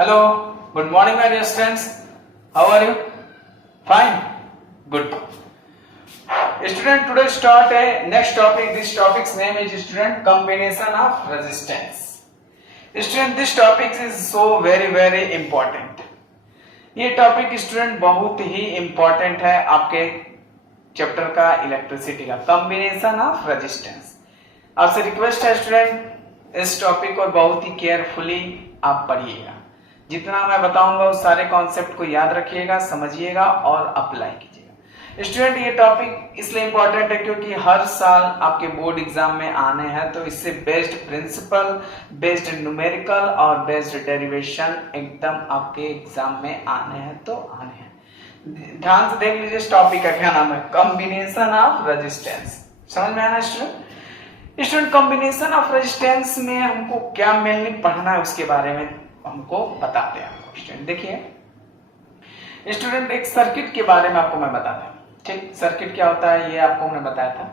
Hello, good morning my dear students. How are you? Fine? Good. Student, today start a next topic. This topic's name is student combination of resistance. Student, this topic is so very important. ये topic student बहुत ही important है आपके chapter का electricity का combination of resistance. आपसे request है student इस topic को बहुत ही केयरफुली आप पढ़िएगा। जितना मैं बताऊंगा उस सारे कॉन्सेप्ट को याद रखिएगा, समझिएगा और अप्लाई कीजिएगा। स्टूडेंट, ये टॉपिक इसलिए इंपॉर्टेंट है क्योंकि हर साल आपके बोर्ड एग्जाम में आने हैं, तो इससे बेस्ड प्रिंसिपल, बेस्ड न्यूमेरिकल और बेस्ड डेरिवेशन एकदम आपके एग्जाम में आने हैं, तो आने हैं। ध्यान से देख लीजिए इस टॉपिक का क्या नाम है, कॉम्बिनेशन ऑफ रेजिस्टेंस। समझ में आना student? Student, combination of resistance में हमको क्या मेनली पढ़ना है उसके बारे में हमको बताते हैं। स्टूडेंट देखिए, स्टूडेंट एक सर्किट के बारे में आपको मैं बताता हूँ। ठीक, सर्किट क्या होता है ये आपको मैंने बताया था।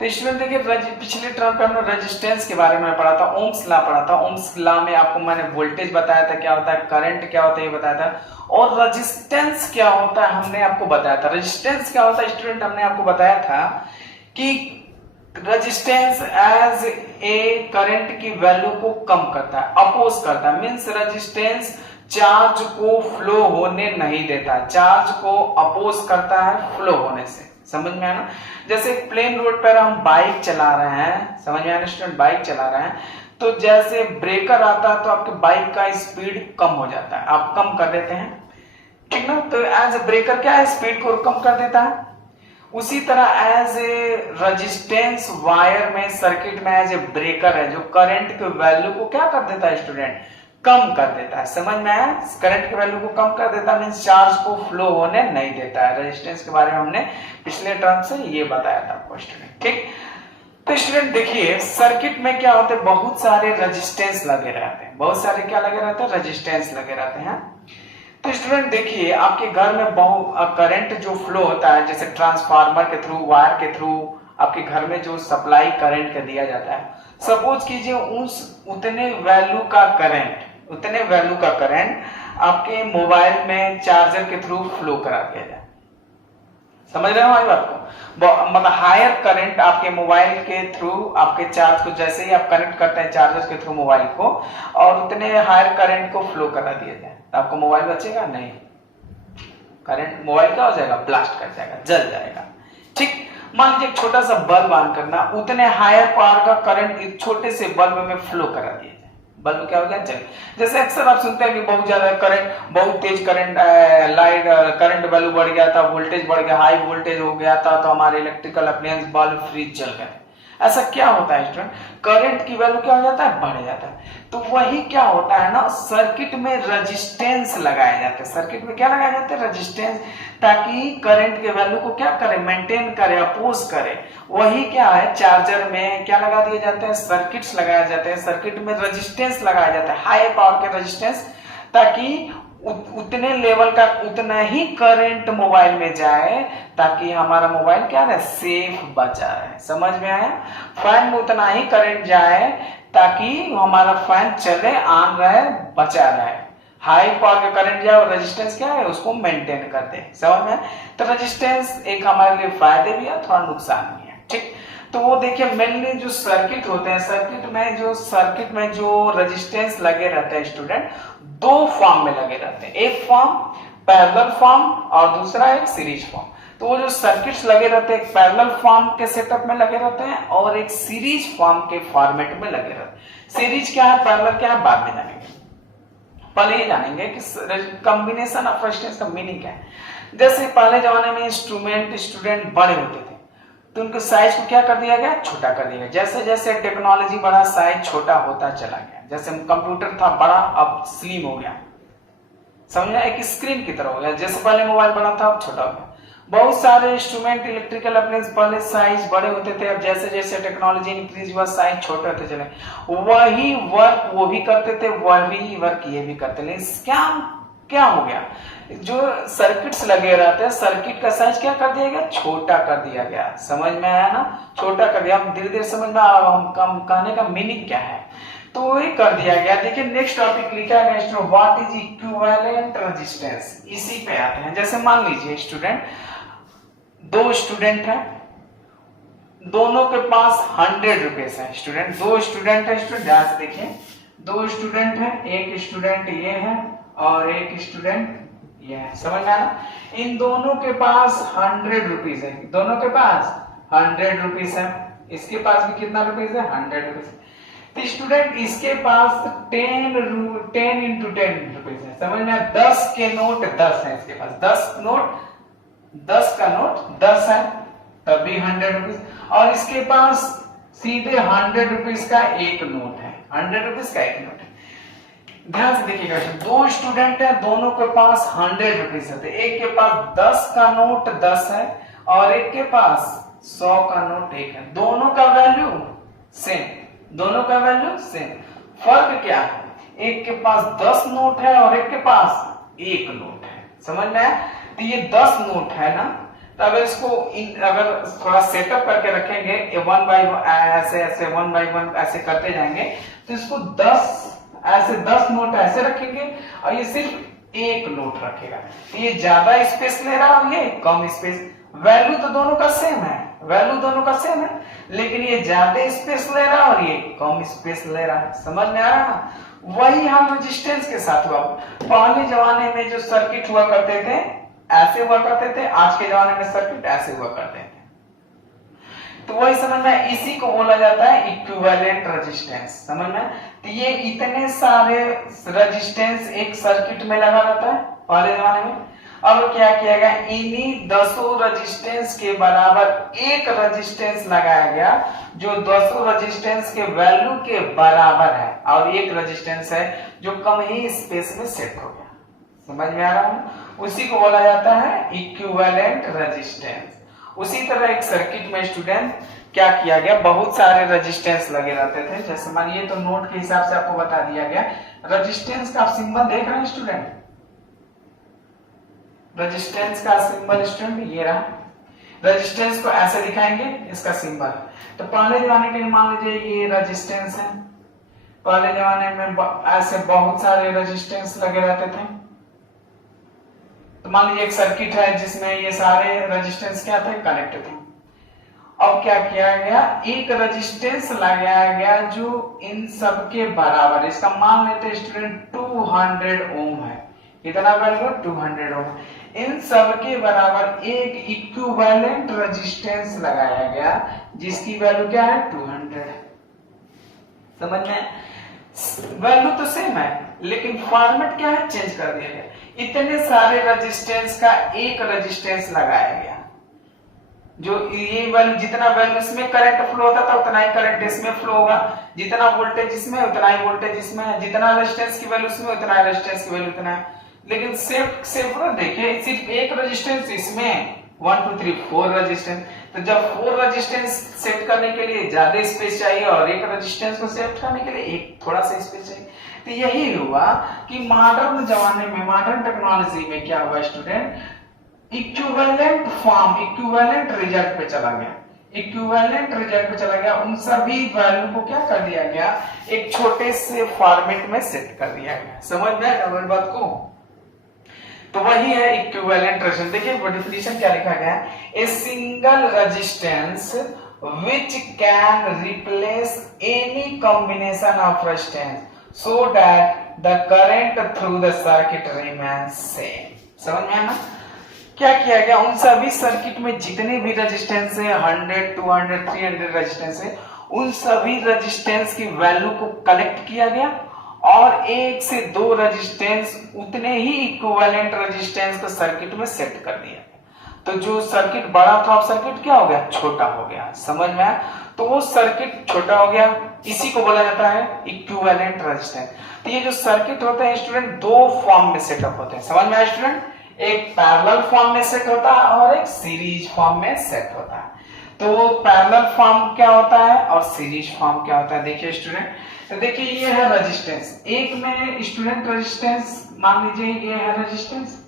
तो स्टूडेंट देखिए, पिछले टर्म पे हमने रेजिस्टेंस के बारे में पढ़ा था, ओम्स लॉ पढ़ा था। ओम्स लॉ में आपको मैंने वोल्टेज बताया था क्या होता है, करंट क्या होता है ये बताया था, और रेजिस्टेंस क्या होता है हमने आपको बताया था। रेजिस्टेंस क्या होता है स्टूडेंट, हमने आपको बताया था कि रेजिस्टेंस एज ए करंट की वैल्यू को कम करता है, अपोज करता है। मींस रेजिस्टेंस चार्ज को फ्लो होने नहीं देता, चार्ज को अपोज करता है फ्लो होने से। समझ में आया ना? जैसे प्लेन रोड पर हम बाइक चला रहे हैं, समझ में आया स्टूडेंट, बाइक चला रहे हैं तो जैसे ब्रेकर आता है तो आपके बाइक का स्पीड कम हो जाता है, आप कम कर देते हैं, ठीक ना। तो एज ए ब्रेकर क्या है, स्पीड को कम कर देता है। उसी तरह एज ए रेजिस्टेंस वायर में, सर्किट में एज ए ब्रेकर है, जो करंट के वैल्यू को क्या कर देता है स्टूडेंट, कम कर देता है। समझ में आया? करंट के वैल्यू को कम कर देता है, मींस चार्ज को फ्लो होने नहीं देता है। रेजिस्टेंस के बारे में हमने पिछले टर्म से ये बताया था आपको स्टूडेंट। ठीक, तो स्टूडेंट देखिए सर्किट में क्या होते हैं, बहुत सारे रेजिस्टेंस लगे रहते हैं, बहुत सारे क्या लगे रहते हैं, रेजिस्टेंस लगे रहते हैं। तो स्टूडेंट देखिए, आपके घर में बहुत करंट जो फ्लो होता है, जैसे ट्रांसफार्मर के थ्रू, वायर के थ्रू आपके घर में जो सप्लाई करंट का दिया जाता है, सपोज कीजिए उतने वैल्यू का करंट आपके मोबाइल में चार्जर के थ्रू फ्लो करा दिया जाए। समझ रहे हो हमारी बात को? मतलब हायर करंट आपके मोबाइल के थ्रू, आपके चार्ज को जैसे ही आप कनेक्ट करते हैं चार्जर के थ्रू मोबाइल को, और उतने हायर करंट को फ्लो करा दिया जाए, तो आपको मोबाइल बचेगा नहीं, करंट मोबाइल क्या हो जाएगा, ब्लास्ट कर जाएगा, जल जाएगा। ठीक, मान लीजिए एक छोटा सा बल्ब ऑन करना, उतने हायर पावर का करंट एक छोटे से बल्ब में फ्लो करा दिया जाए, बल्ब क्या हो गया, जल। जैसे अक्सर आप सुनते हैं कि बहुत ज्यादा करंट, बहुत तेज करंट, लाइट करंट वैल्यू बढ़ गया था, वोल्टेज बढ़ गया, हाई वोल्टेज हो गया था, तो हमारे इलेक्ट्रिकल अप्लायंस बल्ब फ्रिज जल गए। ऐसा क्या होता है स्टूडेंट, करंट की वैल्यू क्या हो जाता है, बढ़ जाता है। तो वही क्या होता है ना, सर्किट में रेजिस्टेंस लगाए जाते हैं। सर्किट में क्या लगाए जाते हैं, रेजिस्टेंस, ताकि करंट के वैल्यू को क्या करे, मेंटेन करे, अपोज करे। वही क्या है, चार्जर में क्या लगा दिए जाते हैं, सर्किट्स लगाए जाते हैं, सर्किट में रेजिस्टेंस लगाया जाता है, हाई पावर के रेजिस्टेंस, ताकि उतने लेवल का उतना ही करंट मोबाइल में जाए, ताकि हमारा मोबाइल क्या है, सेफ बचा रहे। समझ में आया? फैन में उतना ही करंट जाए ताकि हमारा फैन चले, ऑन रहे, बचा रहे। हाई पावर का करंट जाए और रेजिस्टेंस क्या है, उसको मेंटेन करते हैं। समझ में? तो रेजिस्टेंस एक हमारे लिए फायदे भी है, थोड़ा नुकसान भी है। ठीक, तो वो देखिए मेनली जो सर्किट होते हैं, सर्किट में जो रेजिस्टेंस लगे रहते हैं स्टूडेंट, दो फॉर्म में लगे रहते हैं। एक फॉर्म पैरेलल फॉर्म और दूसरा एक सीरीज फॉर्म। तो वो जो सर्किट्स लगे रहते हैं, एक पैरेलल फॉर्म के सेटअप में लगे रहते हैं और एक सीरीज फॉर्म के फॉर्मेट में लगे रहते हैं। सीरीज क्या है, पैरेलल क्या है, बाद में जानेंगे। पहले ये जानेंगे कि कॉम्बिनेशन ऑफ रेजिस्टेंस का मीनिंग क्या है। जैसे पहले जमाने में इंस्ट्रूमेंट स्टूडेंट बड़े होते थे, तो उनके साइज को क्या कर दिया गया, छोटा कर दिया गया। जैसे जैसे टेक्नोलॉजी बढ़ा, साइज छोटा होता चला गया। जैसे कंप्यूटर था बड़ा, अब स्लिम हो गया, समझा, एक स्क्रीन की तरह हो गया। जैसे पहले मोबाइल बड़ा था, अब छोटा हो गया। बहुत सारे इंस्ट्रूमेंट, इलेक्ट्रिकल अप्लायंस पहले साइज बड़े होते थे, अब जैसे जैसे टेक्नोलॉजी इंक्रीज हुआ साइज छोटे होते चले। वही वर्क वो भी करते थे, वही वर्क ये भी करते, लेकिन क्या हो गया, जो सर्किट्स लगे रहते हैं, सर्किट का साइज क्या कर दिया गया, छोटा कर दिया गया। समझ में आया ना, छोटा कर दिया। हम धीरे धीरे समझ में आ रहा हूं हम कहने का मीनिंग क्या है। तो ये कर दिया गया। देखिए नेक्स्ट टॉपिक लिखा गया student, what is equivalent resistance. इसी पे आते हैं। जैसे मान लीजिए स्टूडेंट, दो स्टूडेंट है, दोनों के पास 100 रुपीज है। स्टूडेंट दो स्टूडेंट है, स्टूडेंट ध्यान से देखिए, दो स्टूडेंट है, एक स्टूडेंट ये है और एक स्टूडेंट ये है, समझ में आया। इन दोनों के पास 100 रुपीज है, दोनों के पास 100 रुपीज है, इसके पास भी कितना रुपीज है, 100 रुपीज। तो स्टूडेंट इसके पास 10 into 10 रुपीज है, समझ में, 10 के नोट 10 है इसके पास, 10 का नोट 10 है, तभी 100 रुपीज। और इसके पास सीधे 100 रुपीज का एक नोट है, 100 रुपीज का एक नोट है। ध्यान से देखिएगा, दो स्टूडेंट है, दोनों के पास 100 रुपीज है, एक के पास 10 का नोट 10 है और एक के पास 100 का नोट 1 है। दोनों का वैल्यू सेम, दोनों का वैल्यू सेम। फर्क क्या है, एक के पास 10 नोट है और एक के पास एक नोट है, समझ में आया। तो ये 10 नोट है ना, तो अगर इसको अगर थोड़ा सेटअप करके रखेंगे, वन बाय ऐसे ऐसे 1 by 1 ऐसे करते जाएंगे, तो इसको 10 नोट ऐसे रखेंगे और ये सिर्फ एक नोट रखेगा। तो ये ज्यादा स्पेस ले रहा है और ये कम स्पेस। वैल्यू तो दोनों का सेम है, वैल्यू दोनों का सेम है, लेकिन ये ज्यादा स्पेस ले रहा है और ये कम स्पेस ले रहा है, समझ में आ रहा है ना। वही हम रेजिस्टेंस के साथ हुआ। पहले जमाने में जो सर्किट हुआ करते थे ऐसे हुआ करते थे, आज के जमाने में सर्किट ऐसे हुआ करते हैं। तो वही समझ में, इसी को बोला जाता है इक्विवेलेंट रेजिस्टेंस, समझ में। तो ये इतने सारे रेजिस्टेंस एक सर्किट में लगा रहता है पहले जमाने में। अब क्या किया गया, इन्हीं 10 रेजिस्टेंस के बराबर एक रेजिस्टेंस लगाया गया जो 10 रेजिस्टेंस के वैल्यू के बराबर है, और एक रेजिस्टेंस है जो कम ही स्पेस में सेट हो गया, समझ में आ रहा है। उसी को बोला जाता है इक्विवेलेंट रेजिस्टेंस। उसी तरह एक सर्किट में स्टूडेंट क्या किया गया, बहुत सारे रेजिस्टेंस लगे रहते थे। जैसे मानिए, तो नोट के हिसाब से आपको बता दिया गया। रेजिस्टेंस का आप सिंबल देख रहे हैं स्टूडेंट, रेजिस्टेंस का सिंबल स्टूडेंट ये रहा। रेजिस्टेंस को ऐसे दिखाएंगे, इसका सिंबल। तो पहले जमाने के मान लीजिए ये रेजिस्टेंस है, पहले जमाने में ऐसे बहुत सारे रेजिस्टेंस लगे रहते थे। तो मान लीजिए एक सर्किट है जिसमें ये सारे रेजिस्टेंस क्या थे, कनेक्ट थे। अब क्या किया गया, एक रेजिस्टेंस लगाया गया जो इन सब के बराबर, इसका मान लेते स्टूडेंट 200 ओम है। कितना वैल्यू, 200 ओम। इन सब के बराबर एक इक्विवेलेंट रेजिस्टेंस लगाया गया जिसकी वैल्यू क्या है, 200। समझ में, वैल्यू तो सेम है लेकिन फॉर्मेट क्या है, चेंज कर दिया गया। इतने सारे रेजिस्टेंस का एक रेजिस्टेंस लगाया गया, जो ये वैल्यू, जितना वैल्यू इसमें करंट फ्लो होता था उतना ही करंट इसमें फ्लो होगा, जितना वोल्टेज इसमें उतना ही वोल्टेज इसमें, जितना रेजिस्टेंस की वैल्यू इसमें उतना रेजिस्टेंस की वैल्यू उतना है। लेकिन सिर्फ देखिए, सिर्फ एक रेजिस्टेंस इसमें 1 2 3 4 रेजिस्टेंस। तो जब 4 रेजिस्टेंस सेट करने के लिए ज्यादा स्पेस चाहिए और एक रेजिस्टेंस को सेट करने के लिए एक थोड़ा सा स्पेस चाहिए। तो यही हुआ कि मॉडर्न जमाने में, मॉडर्न टेक्नोलॉजी में क्या हुआ student, equivalent form, equivalent result पे चला गया। इक्विवेलेंट रिजल्ट पे चला गया, उन सभी वैल्यू को क्या कर दिया गया, एक छोटे से फॉर्मेट में सेट कर दिया गया। समझ में आया मेरी बात को। तो वही है इक्विवेलेंट रेजिस्टेंस। देखिए डेफिनेशन क्या लिखा गया है, a single resistance which can replace any combination of resistance so that the current through the circuit remains same. समझ में आया ना। क्या किया गया, उन सभी सर्किट में जितने भी रेजिस्टेंस है, 100 200 300 रेजिस्टेंस है, उन सभी रेजिस्टेंस की वैल्यू को कलेक्ट किया गया और एक से दो रेजिस्टेंस उतने ही इक्विवेलेंट रेजिस्टेंस को सर्किट में सेट कर दिया। तो जो सर्किट बड़ा था सर्किट क्या हो गया, छोटा हो गया। समझ में आया। तो वो सर्किट छोटा हो गया, इसी को बोला जाता है इक्विवेलेंट रेजिस्टेंस। तो ये जो सर्किट होते हैं स्टूडेंट, दो फॉर्म में सेटअप होते हैं। समझ में आया स्टूडेंट, एक पैरेलल फॉर्म में सेट होता है और एक सीरीज फॉर्म में सेट होता है। तो पैरेलल फॉर्म क्या होता है और सीरीज फॉर्म क्या होता है, देखिए स्टूडेंट। तो देखिए ये है रेजिस्टेंस, एक में स्टूडेंट रेजिस्टेंस मान लीजिए ये है रेजिस्टेंस,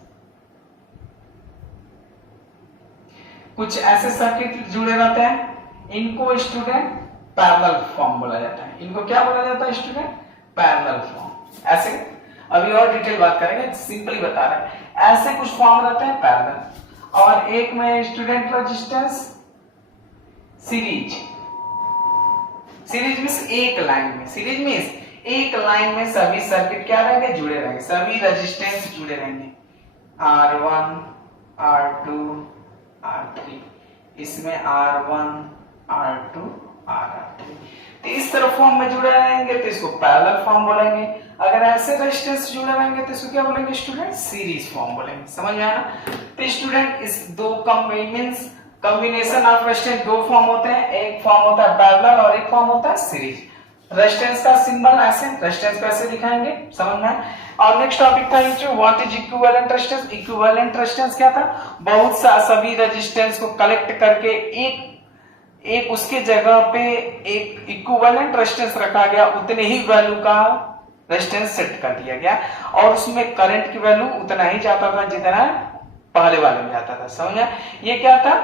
कुछ ऐसे सर्किट जुड़े रहते हैं, इनको स्टूडेंट पैरेलल फॉर्म बोला जाता है। इनको क्या बोला जाता है स्टूडेंट, पैरेलल फॉर्म। ऐसे अभी और डिटेल बात करेंगे, सिंपली बता रहे हैं ऐसे कुछ फॉर्म रहते हैं पैरेलल। और एक में student resistance series. Series means एक लाइन में, सीरीज मींस एक लाइन में सभी सर्किट क्या रहेंगे, जुड़े रहेंगे, सभी रेजिस्टेंस जुड़े रहेंगे, R1 R2 R3, इसमें R1 R2 R3। तो इस तरह फॉर्म में जुड़े रहेंगे तो इसको पैरेलल फॉर्म बोलेंगे। अगर ऐसे रेजिस्टेंस जुड़े रहेंगे तो इसको क्या बोलेंगे स्टूडेंट, सीरीज फॉर्म बोलेंगे। समझ में आया? तो स्टूडेंट इस दो मींस कॉम्बिनेशन ऑफ रेजिस्टेंस दो फॉर्म होते हैं, एक फॉर्म होता है पैरेलल और एक फॉर्म होता है सीरीज। रेजिस्टेंस का सिंबल ऐसे, रेजिस्टेंस को ऐसे दिखाएंगे, समझ में? और नेक्स्ट टॉपिक था जो what is equivalent resistance. Equivalent resistance क्या था, बहुत सा सभी रेजिस्टेंस को कलेक्ट करके एक उसके जगह पे एक इक्विवेलेंट रेजिस्टेंस रखा गया, उतने ही वैल्यू का रेजिस्टेंस सेट कर दिया गया और उसमें करंट की वैल्यू उतना ही जाता था जितना पहले वाले में जाता था। समझा? ये क्या था,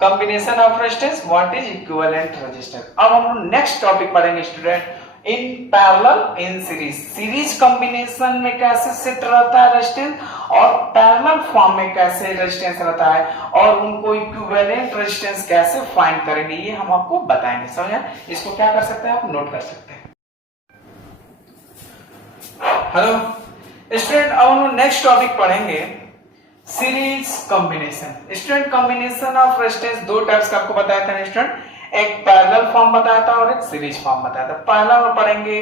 combination of resistance, what is equivalent resistance. अब हम लोग नेक्स्ट टॉपिक पढ़ेंगे student, in parallel in series. Series combination में कैसे सेट रहता है रेजिस्टेंस और पैरेलल फॉर्म में कैसे रेजिस्टेंस रहता है और उनको इक्विवेलेंट रेजिस्टेंस कैसे फाइंड करेंगे, ये हम आपको बताएंगे। समझा? इसको क्या कर सकते हैं, आप नोट कर सकते हैं। हेलो स्टूडेंट, अब हम नेक्स्ट टॉपिक पढ़ेंगे series combination. Student combination of resistance दो टाइप्स का आपको बताया था स्टूडेंट, एक पैरेलल फॉर्म बताया था और एक सीरीज फॉर्म बताया था। पहला में पढ़ेंगे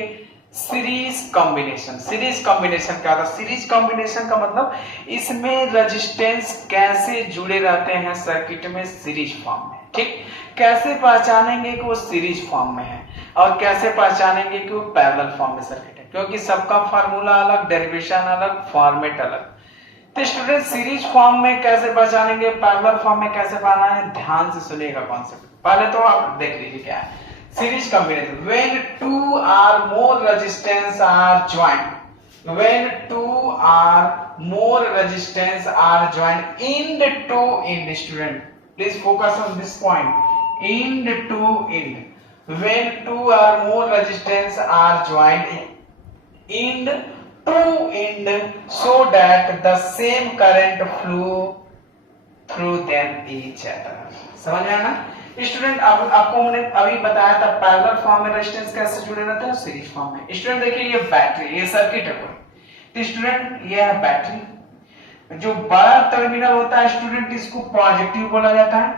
सीरीज कॉम्बिनेशन। सीरीज कॉम्बिनेशन क्या था, सीरीज कॉम्बिनेशन का मतलब इसमें रेजिस्टेंस कैसे जुड़े रहते हैं सर्किट में सीरीज फॉर्म में। ठीक, कैसे पहचानेंगे कि वो सीरीज फॉर्म में है और कैसे पहचानेंगे कि वो पैरेलल फॉर्म में सर्किट है, क्योंकि सबका फार्मूला अलग, डेरिवेशन अलग, फॉर्मेट अलग। तो स्टूडेंट सीरीज फॉर्म में कैसे पहचानेंगे, पैरेलल फॉर्म में कैसे पढ़ना है, ध्यान से सुनिएगा कॉन्सेप्ट। पहले तो आप देख लीजिए क्या है series combination. When two or more resistance are joint, when two or more resistance are joint end to end. Student please focus on this point, end to end. When two or more resistance are joint end to end so that the same current flow through them each other। समझ में आया ना student? अब आपको हमने अभी बताया था पैरेलल फॉर्म में रेजिस्टेंस कैसे जुड़े रहते हैं, सीरीज फॉर्म में। स्टूडेंट देखिए ये बैटरी, ये सर्किट है कोई, तो स्टूडेंट ये है बैटरी। जो बड़ा टर्मिनल होता है स्टूडेंट इसको पॉजिटिव बोला जाता है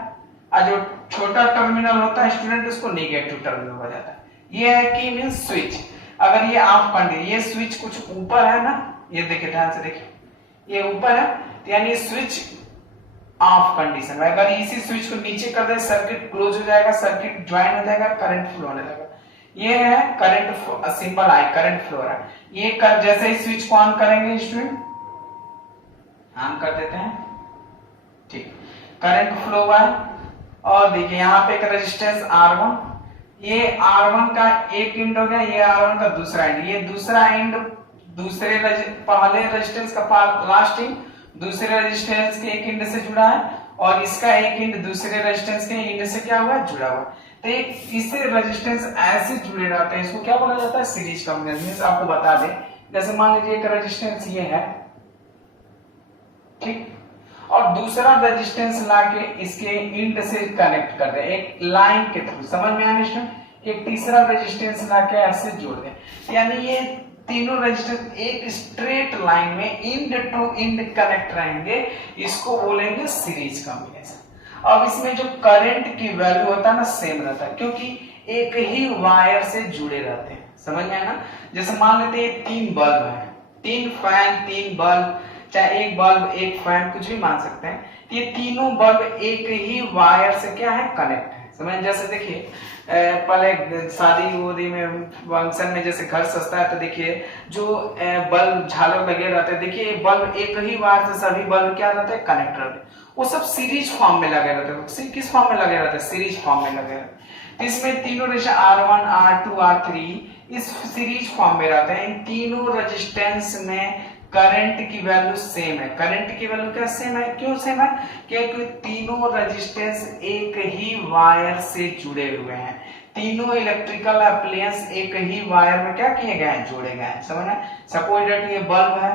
और जो छोटा टर्मिनल होता है स्टूडेंट इसको नेगेटिव टर्मिनल बोला जाता है। ये है कि मीन स्विच, अगर ये ऑफ कर दिए, ये स्विच कुछ ऊपर है ना, ये देखिए ध्यान से देखिए, ये ऊपर है तो यानी स्विच ऑफ कंडीशन में। अगर इसी स्विच को नीचे कर दे सर्किट क्लोज हो जाएगा, सर्किट ज्वाइन हो जाएगा, करंट फ्लो होने लगेगा। ये है current, simple I current flow है। ये कर जैसे ही स्विच को ऑन करेंगे स्टूडेंट, ऑन कर देते हैं, ठीक, करंट फ्लो हुआ है। और देखिए यहाँ पे एक रेजिस्टेंस R1, ये R1 का एक एंड हो गया, ये R1 का दूसरा एंड, ये दूसरा एंड दूसरे पहले रेजिस्टेंस का लास्ट एंड दूसरे रेजिस्टेंस के एक एंड से जुड़ा है और इसका एक एंड दूसरे रेजिस्टेंस के एंड से क्या हुआ, जुड़ा हुआ। तो एक इससे रेजिस्टेंस ऐसे जुड़े रहते हैं, इसको क्या बोला जाता है, सीरीज कॉम्बिनेशन। आपको बता दें, जैसे मान लीजिए एक रेजिस्टेंस ये है, ठीक, और दूसरा रेजिस्टेंस लाके इसके एंड से कनेक्ट कर दे एक लाइन के थ्रू। समझ में आने स्टूडेंट? एक तीसरा रेजिस्टेंस लाके ऐसे जोड़ दे, यानी ये तीनों रेजिस्टेंस एक स्ट्रेट लाइन में एंड टू एंड कनेक्ट रहेंगे, इसको बोलेंगे सीरीज कॉम्बिनेशन। अब इसमें जो करंट की वैल्यू होता है ना सेम रहता है, क्योंकि एक ही वायर से जुड़े रहते हैं। समझ में आया ना? जैसे मान लेते हैं तीन बल्ब है, तीन फैन, तीन बल्ब, चाहे एक बल्ब एक फैन कुछ भी मान सकते हैं, ये तीनों बल्ब एक ही वायर से क्या है, कनेक्ट है। समझ? जैसे देखिए पहले शादी उदी में फंक्शन में जैसे घर सजता है तो देखिए जो बल्ब झालर लगे रहते हैं, देखिए बल्ब एक ही वायर से सभी बल्ब क्या रहते हैं, कनेक्ट रहते हैं, वो सब सीरीज फॉर्म में लगे रहते हैं। किस फॉर्म में लगे रहते हैं, सीरीज फॉर्म में लगे रहते हैं। तो इसमें तीनों रेजिस्टेंस R1 R2 R3 इस सीरीज फॉर्म में रहते हैं। इन तीनों रेजिस्टेंस में करंट की वैल्यू सेम है। करंट की वैल्यू क्या सेम है, क्यों सेम है, क्योंकि तीनों रेजिस्टेंस एक ही वायर से जुड़े हुए हैं। तीनों इलेक्ट्रिकल अप्लायंस एक ही वायर में क्या किए गए हैं, जोड़े गए हैं। समझ में? सपोज दैट ये बल्ब है,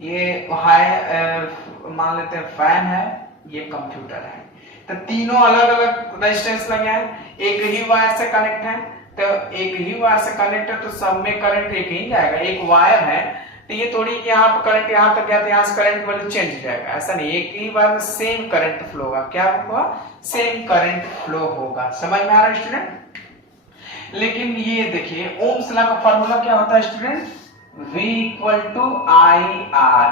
ये हाई मान लेते हैं फैन है, ये कंप्यूटर है, तो तीनों अलग अलग रेजिस्टेंस लगे हैं, एक ही वायर से कनेक्ट है, तो एक ही वायर से कनेक्ट है तो सब में करंट एक ही जाएगा। एक वायर है तो ये थोड़ी यहाँ पर करंट यहाँ तक गया तो यहाँ से करंट वैल्यू चेंज हो जाएगा, ऐसा नहीं। एक ही बार में सेम करंट फ्लो होगा। क्या होगा? सेम करंट फ्लो होगा। समझ में आ रहा है स्टूडेंट? लेकिन ये देखिए ओम्स लॉ का फार्मूला क्या होता है student? V equal to I R.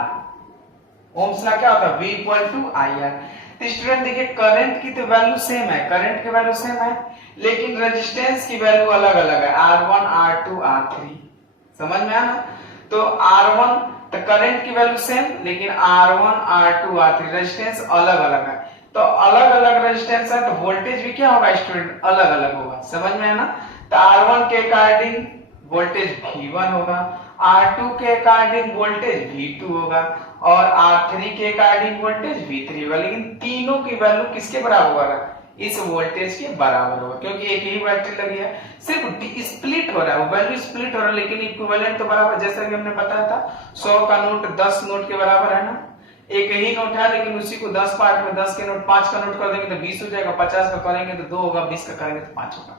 Ohm's law क्या होता है? V equal to I R. तो स्टूडेंट देखिए करंट की तो वैल्यू सेम है, करंट की वैल्यू सेम है, लेकिन रेजिस्टेंस की वैल्यू अलग अलग है, R1 R2 R3। समझ में आया? तो R1 तो करंट की वैल्यू सेम, लेकिन R1 R2 R3 रेजिस्टेंस अलग अलग है। तो अलग अलग रेजिस्टेंस है तो वोल्टेज भी क्या होगा स्टूडेंट? अलग अलग होगा। समझ में आया ना? तो R1 के अकॉर्डिंग वोल्टेज V1 होगा, R2 के अकॉर्डिंग वोल्टेज V2 होगा और R3 के अकॉर्डिंग वोल्टेज V3 होगा। लेकिन तीनों की वैल्यू किसके बराबर होगा? इस वोल्टेज के बराबर होगा, क्योंकि एक ही बैटरी लगी है, सिर्फ स्प्लिट हो रहा है, वैल्यू स्प्लिट हो रहा है, लेकिन इक्विवेलेंट तो बराबर। जैसा कि हमने बताया था 100 का नोट 10 नोट के बराबर है ना। एक ही नोट है लेकिन उसी को 10 पार्ट में 10 के नोट 5 का नोट कर देंगे तो 20 हो जाएगा, 50 का करेंगे तो 2 होगा, 20 का करेंगे तो 5 होगा।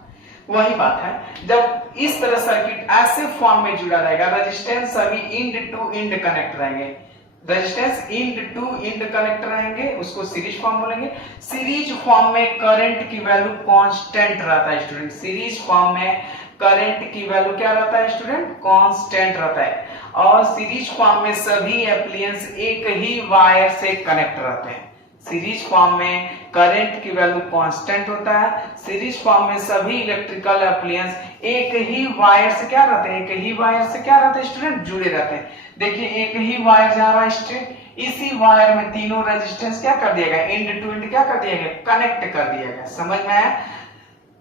वही बात है, जब इस तरह सर्किट ऐसे फॉर्म में जुड़ा रहेगा, रेजिस्टेंस सभी इंड टू इंड कनेक्ट रहेंगे, resistance end to end connect रहेंगे, उसको सीरीज फॉर्म बोलेंगे। सीरीज फॉर्म में करंट की वैल्यू कांस्टेंट रहता है स्टूडेंट। सीरीज फॉर्म में करंट की वैल्यू क्या रहता है स्टूडेंट? कांस्टेंट रहता है। और सीरीज फॉर्म में सभी एप्लायंस एक ही वायर से कनेक्ट रहते हैं। सीरीज फॉर्म में करंट की वैल्यू कांस्टेंट होता है, सीरीज फॉर्म में सभी इलेक्ट्रिकल एप्लायंस एक ही वायर से क्या रहते हैं? एक ही वायर से क्या रहते हैं स्टूडेंट? जुड़े रहते हैं। देखिए एक ही वायर जा रहा है स्टूडेंट, इसी वायर में तीनों रेजिस्टेंस क्या कर दिया गया? इंड टू इंड क्या कर दिया गया? कनेक्ट कर दिया गया। समझ में आया?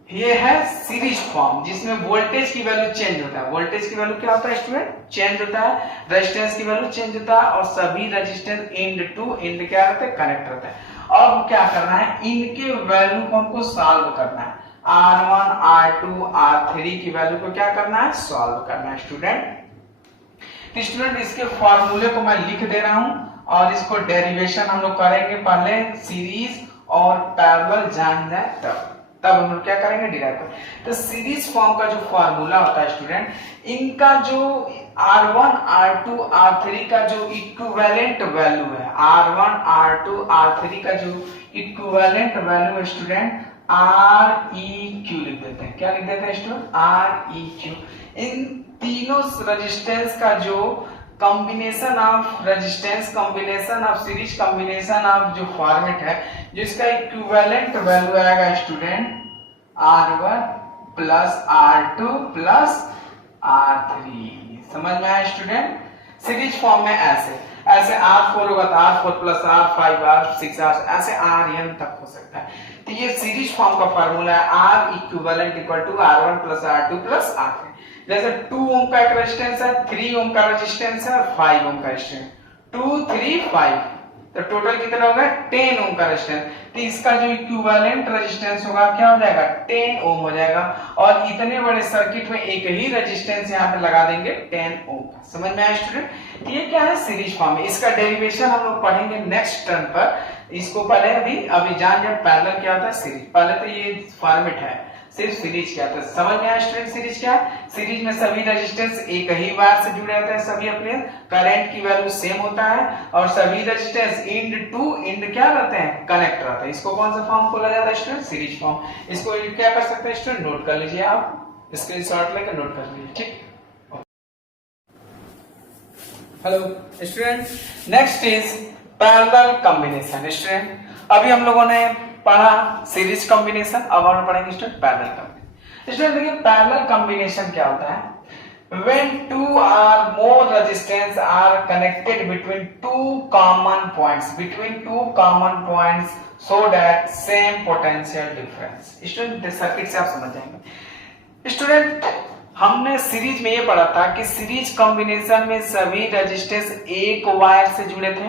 ये है सीरीज फॉर्म, जिसमें वोल्टेज की वैल्यू चेंज होता है। वोल्टेज की वैल्यू क्या होता है स्टूडेंट? चेंज होता है। रेजिस्टेंस की वैल्यू चेंज होता है और सभी रेजिस्टेंस इंड टू इंड क्या रहते हैं? कनेक्ट रहते हैं। अब क्या करना है? इनके वैल्यू को हमको सॉल्व करना है। R1 R2 R3 की वैल्यू को क्या करना है? सॉल्व करना है स्टूडेंट। तो स्टूडेंट इसके फॉर्मूले को मैं लिख दे रहा हूं और इसको डेरिवेशन हम लोग करेंगे, पहले सीरीज और पैरेलल जान जाए तब हम लोग क्या करेंगे? डिराइव करेंगे। तो सीरीज फॉर्म का जो फॉर्मूला होता है स्टूडेंट, इनका जो R1 R2 R3 का जो इक्विवेलेंट वैल्यू है, R1 R2 R3 का जो इक्विवेलेंट वैल्यू है स्टूडेंट, Req लिख देते हैं। क्या लिख देते हैं स्टूडेंट? Req। इन तीनों रेजिस्टेंस का जो combination of resistance, combination of series, combination of जो फॉर्मेट है, जिसका इक्विवेलेंट वैल्यू आएगा student R1 plus R2 plus R3। समझ में आया स्टूडेंट? सीरीज फॉर्म में ऐसे R4 होगा तो R4 प्लस R5 R6 ऐसे RN तक हो सकता है। तो ये सीरीज फॉर्म का फार्मूला है, R equivalent equal to R1 plus R2 plus R3। जैसे 2 ओम का एक रेजिस्टेंस है, 3 ओम का रेजिस्टेंस है और 5 ओम का रेजिस्टेंस, 2 3 5, तो टोटल कितना होगा? 10 ओम का रेजिस्टेंस। तो इसका जो इक्विवेलेंट रेजिस्टेंस होगा क्या हो जाएगा? 10 ओम हो जाएगा। और इतने बड़े सर्किट में एक ही रेजिस्टेंस यहाँ पे लगा देंगे 10 ओम का। समझ में आया स्टूडेंट? तो ये क्या है? सीरीज फॉर्म में। इसका डेरिवेशन हम लोग पढ़ेंगे नेक्स्ट टर्म पर। इसको पहले अभी जान जाए पैरेलल क्या होता है, सीरीज। पहले तो ये फॉर्मेट है, सिर्फ सीरीज क्या होता है। समझ में आया स्टूडेंट? सीरीज क्या है? सीरीज में सभी रेजिस्टेंस एक ही वायर से जुड़े रहते हैं, सभी अपने करंट की वैल्यू सेम होता है और सभी रेजिस्टेंस इंड टू इंड क्या रहते हैं? कनेक्ट रहते हैं। इसको कौन सा फॉर्म बोला जाता है स्टूडेंट? Series form. इसको क्या कर सकते हैं स्टूडेंट? नोट कर लीजिए, आप स्क्रीनशॉट लेकर नोट कर लीजिए। ठीक। Hello student, next is parallel combination. Student अभी हम लोगों ने पढ़ा सीरीज कॉम्बिनेशन, अब हम पढ़ेंगे स्टूडेंट पैरेलल कॉम्बिनेशन। स्टूडेंट देखिए पैरेलल कॉम्बिनेशन क्या होता है? when two or more resistance are connected between two common points so that same potential difference। Student circuit से आप समझ जाएंगे। स्टूडेंट हमने सीरीज में ये पढ़ा था कि सीरीज कॉम्बिनेशन में सभी रेजिस्टेंस एक वायर से जुड़े थे,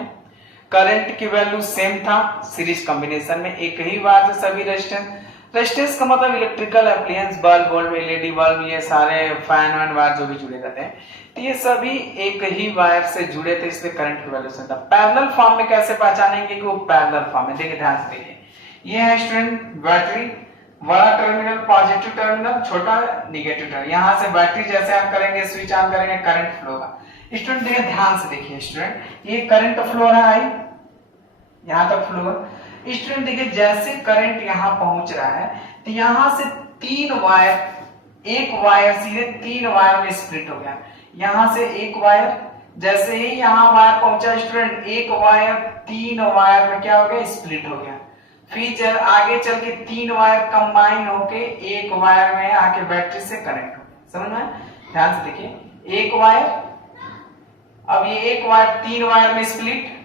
करंट की वैल्यू सेम था। सीरीज कॉम्बिनेशन में एक ही वायर से सभी रेजिस्टेंस, रेजिस्टेंस का मतलब इलेक्ट्रिकल एप्लायंस, बल्ब वल्ब, एलईडी बल्ब, ये सारे फैन वैन वायर जो भी जुड़े रहते हैं, तो ये सभी एक ही वायर से जुड़े थे, इसलिए करंट की वैल्यू से था। पैरेलल फॉर्म में कैसे पहचानेंगे कि वो पैरेलल फॉर्म में, देखिए ध्यान से देखिए, ये है स्टूडेंट बैटरी, बड़ा टर्मिनल पॉजिटिव टर्मिनल, छोटा नेगेटिव टर्मिनल, यहाँ से बैटरी जैसे ऑन करेंगे, स्विच ऑन करेंगे, करंट फ्लो होगा। स्टूडेंट देखिए ध्यान से देखिए स्टूडेंट, ये करंट फ्लो हो रहा है, यहाँ तक फ्लो है। स्टूडेंट देखिए जैसे करंट यहाँ पहुंच रहा है, तो यहाँ से तीन वायर, एक वायर सीधे तीन वायर में स्प्लिट हो गया। यहाँ से एक वायर, जैसे ही यहाँ वायर पहुंचा स्टूडेंट, एक वायर तीन वायर में क्या हो गया, स्प्लिट हो गया। फिर आगे चल के तीन वायर कंबाइन होके एक वायर में आके बैटरी से कनेक्ट हो गया। समझ में? ध्यान से देखिए, एक वायर, अब ये एक वायर तीन वायर में स्प्लिट,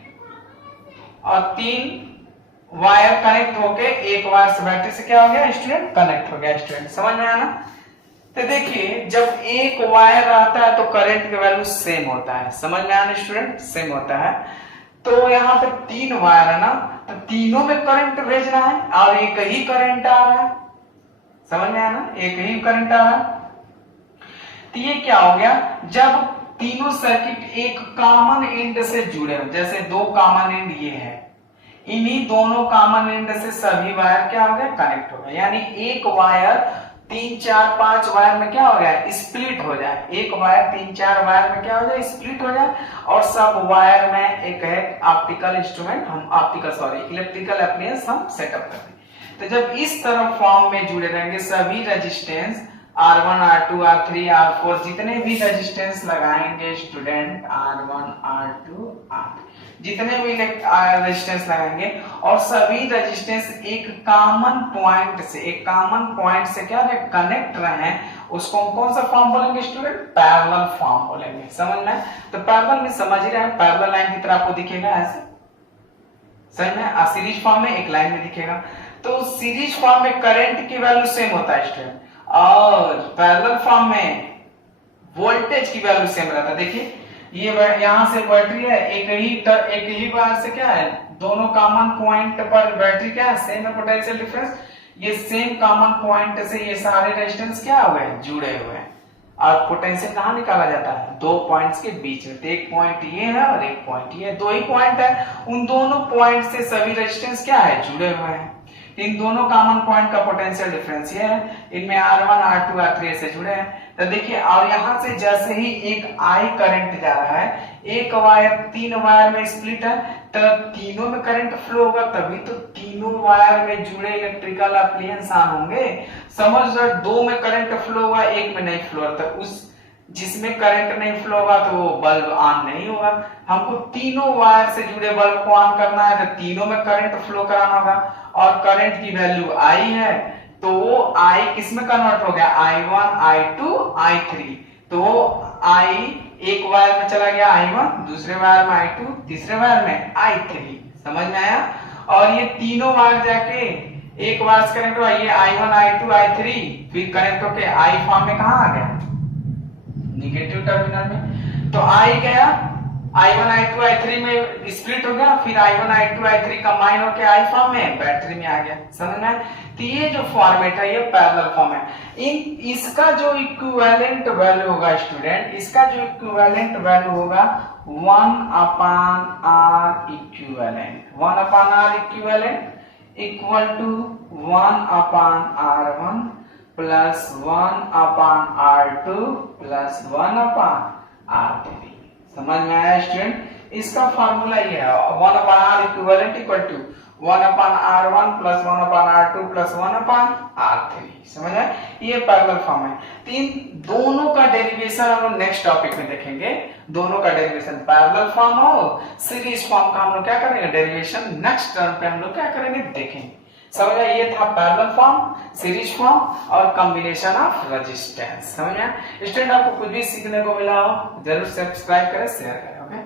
और तीन वायर कनेक्ट होके एक वायर से बैटरी से क्या हो गया स्टूडेंट, कनेक्ट हो गया। स्टूडेंट समझ में आया ना? तो देखिए जब एक वायर रहता है तो करंट की वैल्यू सेम होता है। समझ में आया स्टूडेंट? सेम होता है। तो यहाँ पे तीन वायर है ना, तो तीनों में करंट भेजना है और एक ही करंट आ रहा है। समझ में आया ना? एक ही करंट आ रहा है। तो ये क्या हो गया, जब तीनों सर्किट एक कॉमन एंड से जुड़े हो, जैसे दो कॉमन एंड ये है, इन्हीं दोनों कॉमन एंड से सभी वायर क्या हो गए, कनेक्ट हो गए। यानी एक वायर तीन चार पांच वायर में क्या हो गया, स्प्लिट हो जाए। एक वायर तीन चार वायर में क्या हो जाए, स्प्लिट हो जाए, और सब वायर में एक है ऑप्टिकल इंस्ट्रूमेंट, हम इलेक्ट्रिकल एप्लायंस हम सेटअप करते हैं। तो जब इस तरह फॉर्म में जुड़े रहेंगे, सभी resistance R1, R2, R3, R4 जितने भी रेजिस्टेंस लगाएंगे स्टूडेंट, R1, R2, R3 जितने भी रेजिस्टेंस लगाएंगे, और सभी रेजिस्टेंस एक कॉमन पॉइंट से क्या है, कनेक्ट रहे, उसको कौन सा फॉर्म बोलेंगे स्टूडेंट, पैरेलल फॉर्म बोलेंगे। समझ में? तो पैरेलल में समझ ही रहे हैं, पैरेलल लाइन की तरह आपको दिखेगा ऐसे, सही में? सीरीज फॉर्म में एक लाइन में दिखेगा। तो सीरीज फॉर्म में करंट की वैल्यू सेम होता है स्टूडेंट, और पैरेलल फॉर्म में वोल्टेज की वैल्यू सेम रहता है। देखिए ये यहां से बैटरी है, एक ही वायर से क्या है, दोनों कॉमन पॉइंट पर बैटरी क्या है, सेम है पोटेंशियल डिफरेंस। ये सेम कॉमन पॉइंट से ये सारे रेजिस्टेंस क्या हुए हैं, जुड़े हुए हैं। और पोटेंशियल कहां निकाला जाता है, दो पॉइंट्स के बीच में। तो एक पॉइंट ये है और एक पॉइंट ये है, दो ही पॉइंट है, उन दोनों पॉइंट से सभी रेजिस्टेंस क्या है, जुड़े हुए हैं। इन दोनों कॉमन पॉइंट का पोटेंशियल डिफरेंस ये है, इनमें R1, R2, R3 से जुड़े हैं। तो देखिए, और यहां से जैसे ही एक I करंट जा रहा है, एक वायर तीन वायर में स्प्लिट है, तो तीनों में करंट फ्लो होगा, तभी तो तीनों वायर में जुड़े इलेक्ट्रिकल एप्लायंस ऑन होंगे। समझ लो, दो में करंट फ्लो होगा, एक में नहीं फ्लो होता, उस जिसमें करंट नहीं फ्लो होगा तो वो बल्ब ऑन नहीं होगा। हमको तीनों वायर से जुड़े बल्ब को ऑन करना है, तो तीनों में करंट फ्लो कराना होगा, और करंट की वैल्यू I है, तो वो I किस में कन्वर्ट हो गया, I1, I2, I3। तो I एक वायर में चला गया I1, दूसरे वायर में I2, तीसरे वायर में I3। समझ में आया? और ये तीनों वायर जाके एक वायर से कनेक्ट हुआ, ये I1, I2, I3 फिर कनेक्ट होके I फॉर्म में कहां आ गया, नेगेटिव टर्मिनल में। तो I गया I1, I2, I3 में स्प्लिट हो गया, फिर I1, I2, I3 कंबाइन होके I फॉर्म में बैटरी में आ गया। समझ में? तो ये जो फॉर्मेट है ये पैरेलल फॉर्म है। इसका जो इक्विवेलेंट वैल्यू होगा स्टूडेंट, इसका जो इक्विवेलेंट वैल्यू होगा 1/R equivalent, 1/R equivalent equal to 1/R1 plus 1/R2 plus 1/R3। समझ में आया स्टूडेंट? इसका फार्मूला ये है, 1/R equivalent equal to 1/R1 plus 1/R2 plus 1/R3। समझ आया? ये पैरेलल फॉर्म है। तीन दोनों का डेरिवेशन हम लोग नेक्स्ट टॉपिक में देखेंगे। दोनों का डेरिवेशन, पैरेलल फॉर्म हो सीरीज फॉर्म का हम लोग क्या करेंगे, डेरिवेशन नेक्स्ट टर्म पे हम लोग क्या करेंगे, देखेंगे। समझ आया? ये था पैरेलल फॉर्म, सीरीज फॉर्म और कॉम्बिनेशन ऑफ रेजिस्टेंस। समझ आया? स्टूडेंट, आपको कुछ भी सीखने को मिला हो जरूर सब्सक्राइब करें, शेयर करें। ओके।